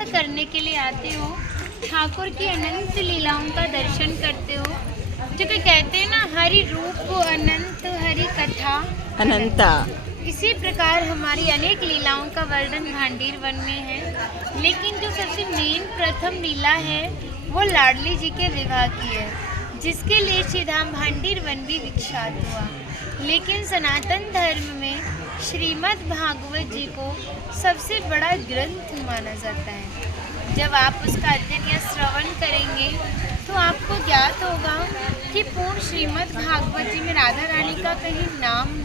श्रवण करने के लिए आते हो, ठाकुर की अनंत लीलाओं का दर्शन करते हो। जो कि कहते हैं ना, हरि रूप अनंत, हरि कथा अनंता। इसी प्रकार हमारी अनेक लीलाओं का वर्णन भांडीर वन में है। लेकिन जो सबसे मेन प्रथम लीला है वो लाडली जी के विवाह की है, जिसके लिए श्री धाम भांडीर वन भी विख्यात हुआ। लेकिन सनातन धर्म में श्रीमद् भागवत जी को सबसे बड़ा ग्रंथ माना जाता है। जब आप उसका अध्ययन या श्रवण करेंगे तो आपको ज्ञात होगा कि पूर्ण श्रीमद् भागवत जी में राधा रानी का कहीं नाम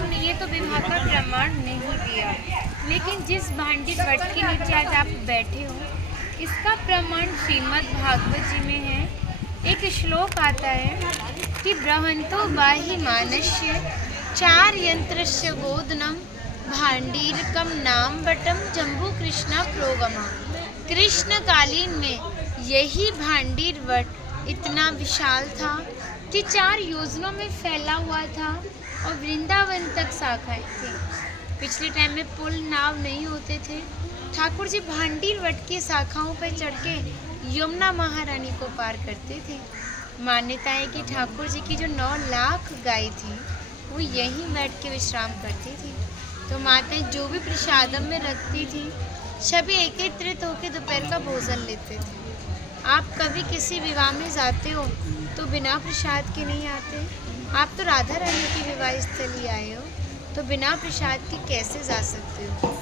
नहीं है तो विवाह का प्रमाण नहीं दिया। लेकिन जिस भांडीर वट के नीचे आज आप बैठे हो, इसका प्रमाण श्रीमद् भागवत जी में है। एक श्लोक आता है कि ब्रह्मंतो बाहि मानस्य चार यंत्रस्य बोधनम भांडीरकम नाम बटम जम्बू कृष्णा प्रोगमा। कृष्ण कालीन में यही भांडीर वट इतना विशाल था कि 4 योजनों में फैला हुआ था और वृंदावन तक शाखाएं थी। पिछले टाइम में पुल नाव नहीं होते थे। ठाकुर जी भांडीर वट की शाखाओं पर चढ़ के यमुना महारानी को पार करते थे। मान्यता है कि ठाकुर जी की जो 9 लाख गाय थी वो यहीं बैठ के विश्राम करती थी। तो माताएं जो भी प्रसादम में रखती थी, सभी एकत्रित होकर दोपहर का भोजन लेते थे। आप कभी किसी विवाह में जाते हो तो बिना प्रसाद के नहीं आते। आप तो राधा रानी की विवाह स्थली आए हो, तो बिना प्रसाद के कैसे जा सकते हो।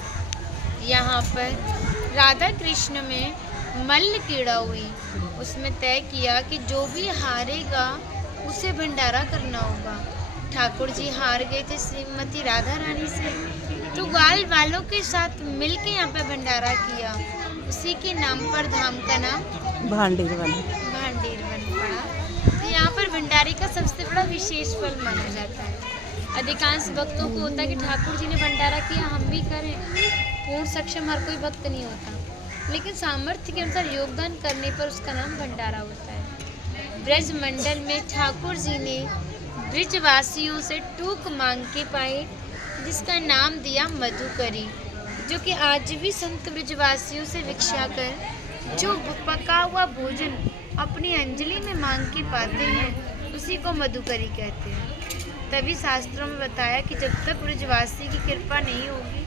यहाँ पर राधा कृष्ण में मल्ल क्रीड़ा हुई। उसमें तय किया कि जो भी हारेगा उसे भंडारा करना होगा। ठाकुर जी हार गए थे श्रीमती राधा रानी से, तो ग्वाल वालों के साथ मिलके यहाँ पे भंडारा किया। उसी के नाम पर धाम का नाम भांडीर वन पड़ा। तो यहाँ पर भंडारे का सबसे बड़ा विशेष फल माना जाता है। अधिकांश भक्तों को होता है कि ठाकुर जी ने भंडारा किया, हम भी करें। पूर्ण सक्षम हर कोई भक्त नहीं होता, लेकिन सामर्थ्य के अनुसार योगदान करने पर उसका नाम भंडारा होता है। ब्रज मंडल में ठाकुर जी ने ब्रजवासियों से टूक मांग के पाए, जिसका नाम दिया मधुकरी, जो कि आज भी संत ब्रजवासियों से भिक्षा कर जो पका हुआ भोजन अपनी अंजलि में मांग के पाते हैं, उसी को मधुकरी कहते हैं। तभी शास्त्रों में बताया कि जब तक ब्रजवासी की कृपा नहीं होगी,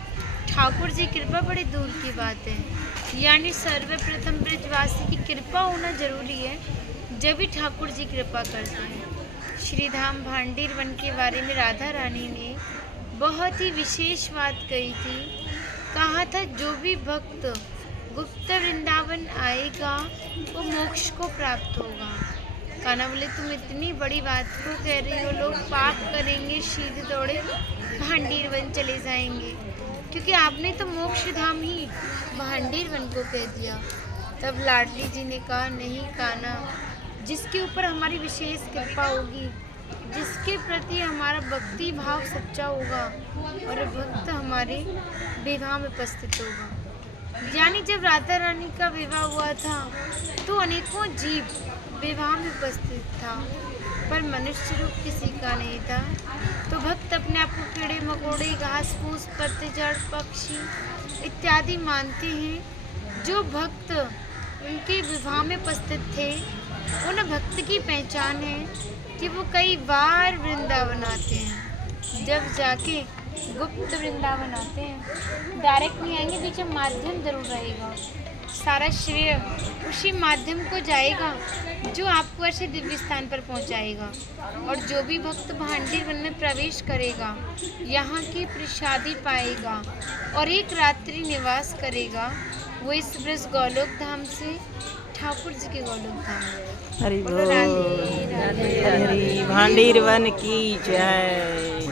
ठाकुर जी कृपा बड़ी दूर की बात है। यानी सर्वप्रथम ब्रजवासी की कृपा होना जरूरी है, जब भी ठाकुर जी कृपा करते हैं। श्रीधाम भांडीर वन के बारे में राधा रानी ने बहुत ही विशेष बात कही थी। कहा था जो भी भक्त गुप्त वृंदावन आएगा वो मोक्ष को प्राप्त होगा। कान्हा बोले तुम इतनी बड़ी बात को कह रही हो, लोग पाप करेंगे सीधे दौड़े भांडीर वन चले जाएंगे, क्योंकि आपने तो मोक्ष धाम ही भांडीर वन को कह दिया। तब लाडली जी ने कहा नहीं कान्हा, जिसके ऊपर हमारी विशेष कृपा होगी, जिसके प्रति हमारा भक्ति भाव सच्चा होगा और भक्त हमारे विवाह में उपस्थित होगा। यानी जब राधा रानी का विवाह हुआ था तो अनेकों जीव विवाह में उपस्थित था, पर मनुष्य रूप किसी का नहीं था। तो भक्त अपने आप को कीड़े मकोड़े, घास फूस, पत्तेझड़, पक्षी इत्यादि मानते हैं। जो भक्त उनके विवाह में उपस्थित थे, उन भक्त की पहचान है कि वो कई बार वृंदावन आते हैं। जब जाके गुप्त वृंदावन आते हैं, डायरेक्ट नहीं आएंगे, बीच में माध्यम जरूर रहेगा। सारा श्रेय उसी माध्यम को जाएगा जो आपको ऐसे दिव्य स्थान पर पहुंचाएगा। और जो भी भक्त भांडीर वन में प्रवेश करेगा, यहाँ की प्रसादी पाएगा और एक रात्रि निवास करेगा, वो इस ब्रज गोलोक धाम से ठाकुर जी के गोलोक धाम। हरि बोल। भांडीर वन की जय।